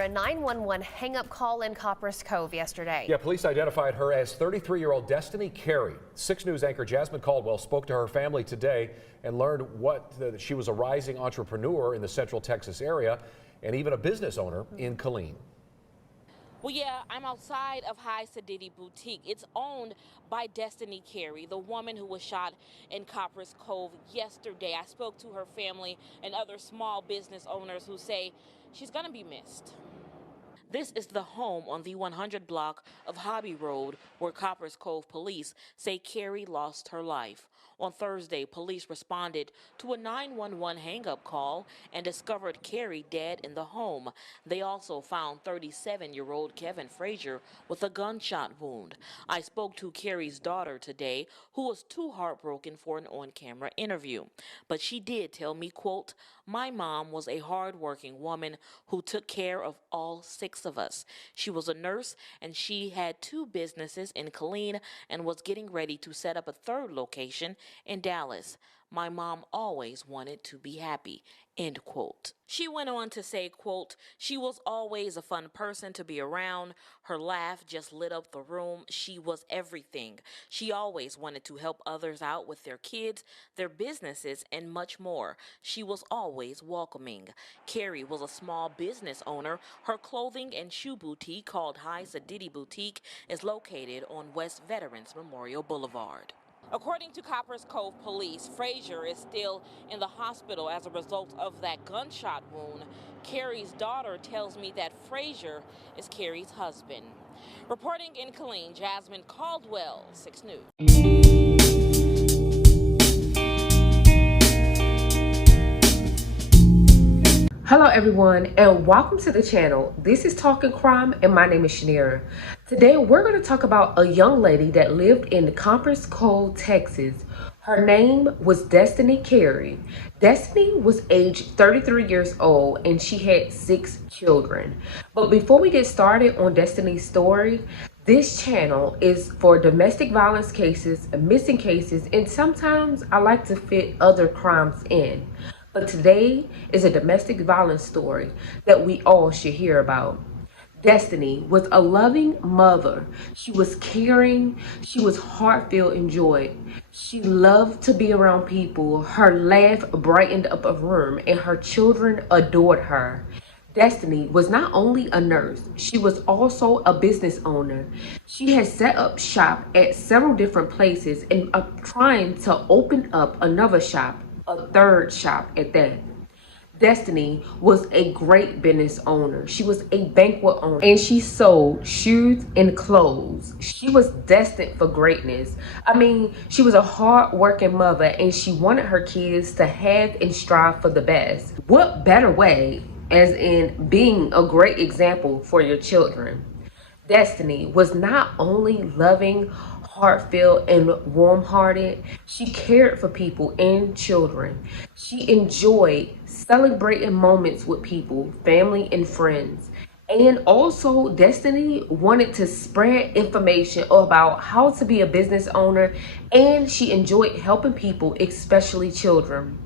A 911 hang-up call in Copperas Cove yesterday. Yeah, police identified her as 33-year-old Destiney Carey. 6 News anchor Jasmine Caldwell spoke to her family today and learned she was a rising entrepreneur in the Central Texas area and even a business owner in Killeen. Well, yeah, I'm outside of High Sedity Boutique. It's owned by Destiney Carey, the woman who was shot in Copperas Cove yesterday. I spoke to her family and other small business owners who say she's going to be missed. This is the home on the 100 block of Hobby Road where Copperas Cove police say Carey lost her life. On Thursday, police responded to a 911 hang-up call and discovered Carey dead in the home. They also found 37-year-old Kevin Frazier with a gunshot wound. I spoke to Carey's daughter today, who was too heartbroken for an on-camera interview. But she did tell me, quote, "My mom was a hard-working woman who took care of all 6 of us. She was a nurse and she had 2 businesses in Killeen and was getting ready to set up a 3rd location in Dallas. My mom always wanted to be happy," end quote. She went on to say, quote, "She was always a fun person to be around. Her laugh just lit up the room. She was everything. She always wanted to help others out with their kids, their businesses, and much more. She was always welcoming." Carey was a small business owner. Her clothing and shoe boutique called High Sedity Boutique is located on West Veterans Memorial Boulevard. According to Copperas Cove police, Frazier is still in the hospital as a result of that gunshot wound. Carey's daughter tells me that Frazier is Carey's husband. Reporting in Killeen, Jasmine Caldwell, 6 News. Hello everyone and welcome to the channel. This is Talking Crime and my name is Shanira. Today we're going to talk about a young lady that lived in Copperas Cove, Texas. Her name was Destiney Carey. Destiney was aged 33 years old and she had 6 children. But before we get started on Destiney's story, this channel is for domestic violence cases, missing cases, and sometimes I like to fit other crimes in. But today is a domestic violence story that we all should hear about. Destiney was a loving mother. She was caring. She was heart-filled and joy. She loved to be around people. Her laugh brightened up a room and her children adored her. Destiney was not only a nurse, she was also a business owner. She had set up shop at several different places and trying to open up another shop, a 3rd shop at that. Destiney was a great business owner. She was a banquet owner and she sold shoes and clothes. She was destined for greatness. I mean, she was a hard-working mother and she wanted her kids to have and strive for the best. What better way as in being a great example for your children? Destiney was not only loving, heartfelt, and warm-hearted. She cared for people and children. She enjoyed celebrating moments with people, family, and friends. And also, Destiney wanted to spread information about how to be a business owner, and she enjoyed helping people, especially children.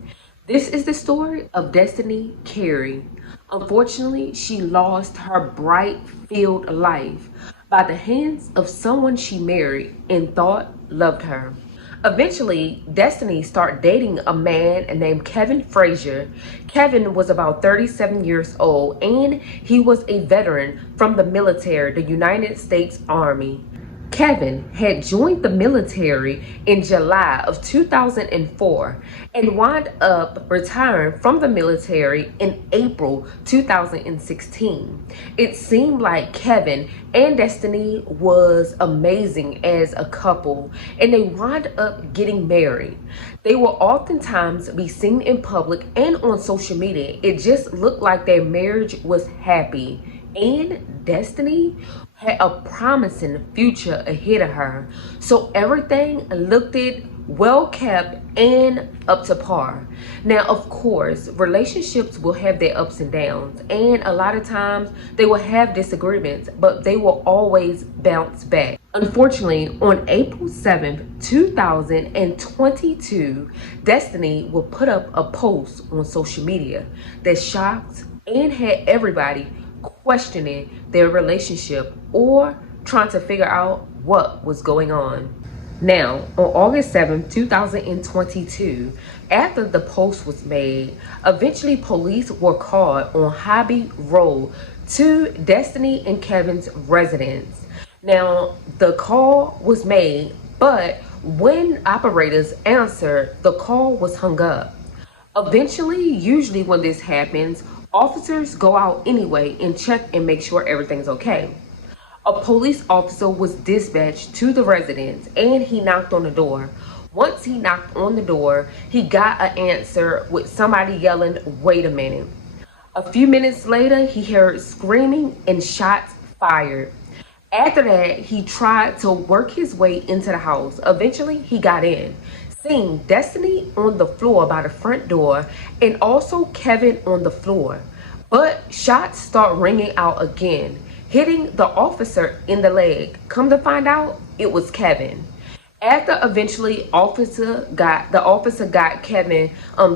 This is the story of Destiney Carey. Unfortunately, she lost her bright, filled life by the hands of someone she married and thought loved her. Eventually, Destiney started dating a man named Kevin Frazier. Kevin was about 37 years old and he was a veteran from the military, the United States Army. Kevin had joined the military in July of 2004 and wound up retiring from the military in April 2016. It seemed like Kevin and Destiney was amazing as a couple and they wound up getting married. They will oftentimes be seen in public and on social media. It just looked like their marriage was happy. And Destiney had a promising future ahead of her. So everything looked well kept and up to par. Now, of course, relationships will have their ups and downs. And a lot of times they will have disagreements, but they will always bounce back. Unfortunately, on April 7th, 2022, Destiney will put up a post on social media that shocked and had everybody questioning their relationship or trying to figure out what was going on. Now, on August 7, 2022, after the post was made, eventually police were called on Hobby Road to Destiney and Kevin's residence. Now, the call was made, but when operators answered, the call was hung up. Eventually, usually when this happens, officers go out anyway and check and make sure everything's okay. A police officer was dispatched to the residence and he knocked on the door. Once he knocked on the door, he got an answer with somebody yelling, "Wait a minute." A few minutes later, he heard screaming and shots fired. After that, he tried to work his way into the house. Eventually, he got in, seeing Destiney on the floor by the front door and also Kevin on the floor. But shots start ringing out again, hitting the officer in the leg. Come to find out, it was Kevin. After eventually the officer got Kevin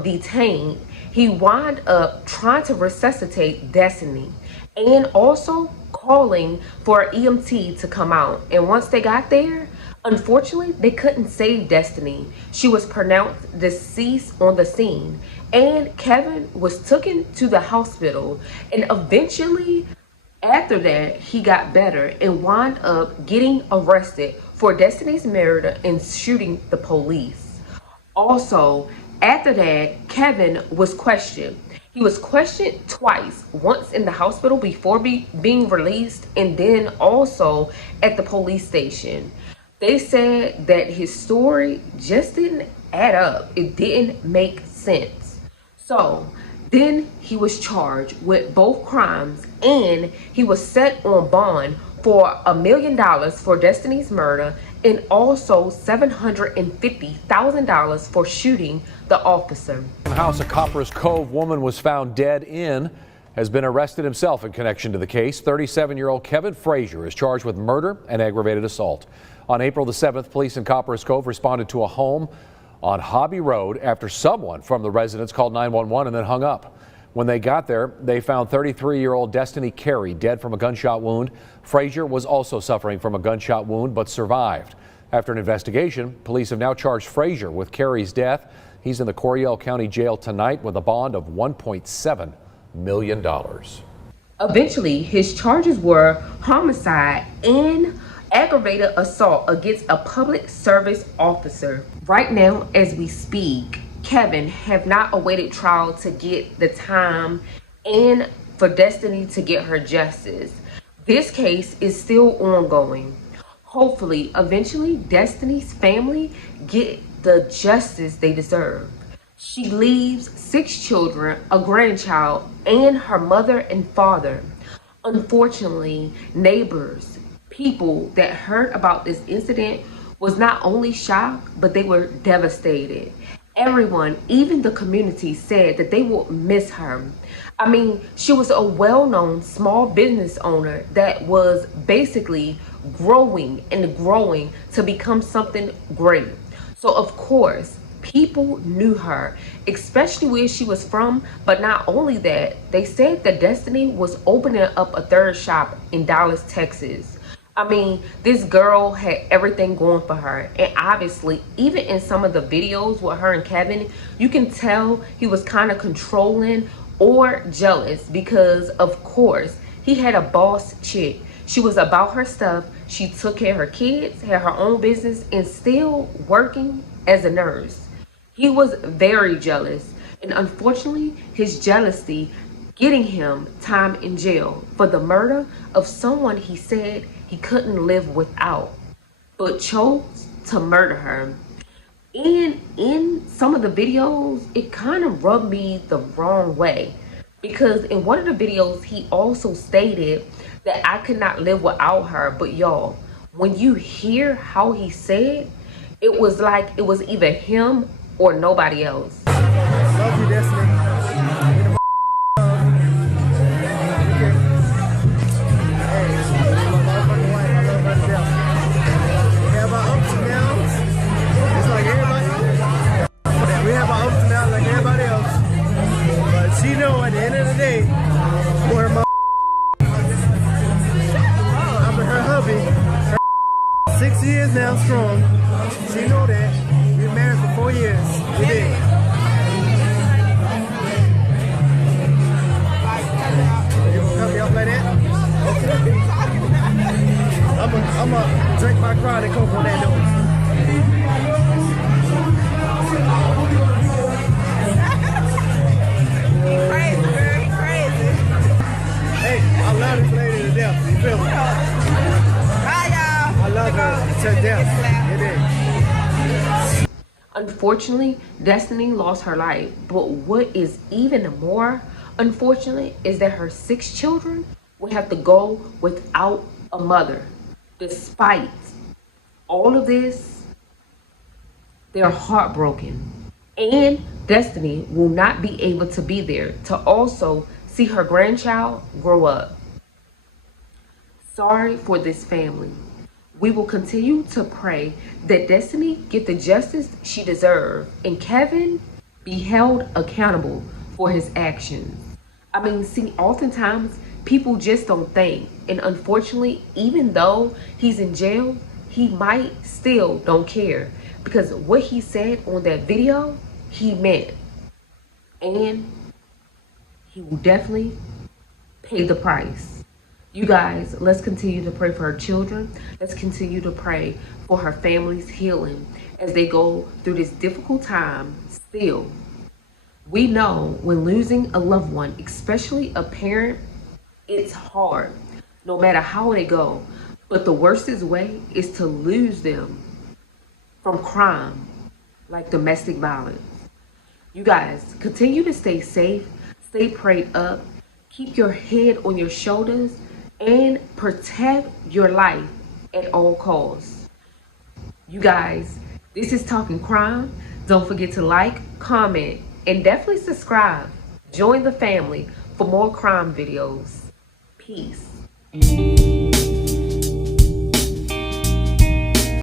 detained, he wound up trying to resuscitate Destiney and also calling for an EMT to come out. And once they got there, unfortunately, they couldn't save Destiney. She was pronounced deceased on the scene, and Kevin was taken to the hospital. And eventually, after that, he got better and wound up getting arrested for Destiney's murder and shooting the police. Also, after that, Kevin was questioned. He was questioned twice, once in the hospital before being released, and then also at the police station. They said that his story just didn't add up. It didn't make sense. So then he was charged with both crimes, and he was set on bond for $1 million for Destiney's murder and also $750,000 for shooting the officer. The house a Copperas Cove woman was found dead in has been arrested himself in connection to the case. 37-year-old Kevin Frazier is charged with murder and aggravated assault. On April the 7th, police in Copperas Cove responded to a home on Hobby Road after someone from the residence called 911 and then hung up. When they got there, they found 33-year-old Destiney Carey dead from a gunshot wound. Frazier was also suffering from a gunshot wound but survived. After an investigation, police have now charged Frazier with Carey's death. He's in the Coryell County Jail tonight with a bond of $1.7 million. Eventually, his charges were homicide and aggravated assault against a public service officer. Right now, as we speak, Kevin have not awaited trial to get the time and for Destiney to get her justice. This case is still ongoing. Hopefully, eventually, Destiney's family get the justice they deserve. She leaves 6 children, a grandchild, and her mother and father. Unfortunately, neighbors, people that heard about this incident was not only shocked, but they were devastated. Everyone, even the community, said that they would miss her. I mean, she was a well-known small business owner that was basically growing and growing to become something great. So of course, people knew her, especially where she was from. But not only that, they said that Destiney was opening up a third shop in Dallas, Texas. I mean, this girl had everything going for her. And obviously, even in some of the videos with her and Kevin, you can tell he was kind of controlling or jealous because, of course, he had a boss chick. She was about her stuff. She took care of her kids, had her own business, and still working as a nurse. He was very jealous. And unfortunately, his jealousy getting him time in jail for the murder of someone he said he couldn't live without, but chose to murder her. And in some of the videos, it kind of rubbed me the wrong way, because in one of the videos, he also stated that I could not live without her. But y'all, when you hear how he said, it was like it was either him or nobody else. Love you, Destiney. She know at the end of the day where my happy. 6 years now strong. She know that. We been married for 4 years. We did. You gonna cut me off like that? Okay. I'm gonna drink my crown and coke on that note. Crazy, girl. He crazy. Hey, I love this lady to death. You feel me? Bye, y'all. I love her to death. It is. Unfortunately, Destiney lost her life, but what is even more unfortunate is that her 6 children will have to go without a mother. Despite all of this, they're heartbroken. And Destiney will not be able to be there to also see her grandchild grow up. Sorry for this family. We will continue to pray that Destiney get the justice she deserves and Kevin be held accountable for his actions. I mean, see, oftentimes people just don't think. And unfortunately, even though he's in jail, he might still don't care. Because what he said on that video, he meant. And he will definitely pay the price. You guys, let's continue to pray for her children. Let's continue to pray for her family's healing as they go through this difficult time still. We know when losing a loved one, especially a parent, it's hard, no matter how they go. But the worstest way is to lose them from crime, like domestic violence. You guys, continue to stay safe, stay prayed up, keep your head on your shoulders, and protect your life at all costs. You guys, this is Talking Crime. Don't forget to like, comment, and definitely subscribe. Join the family for more crime videos. Peace.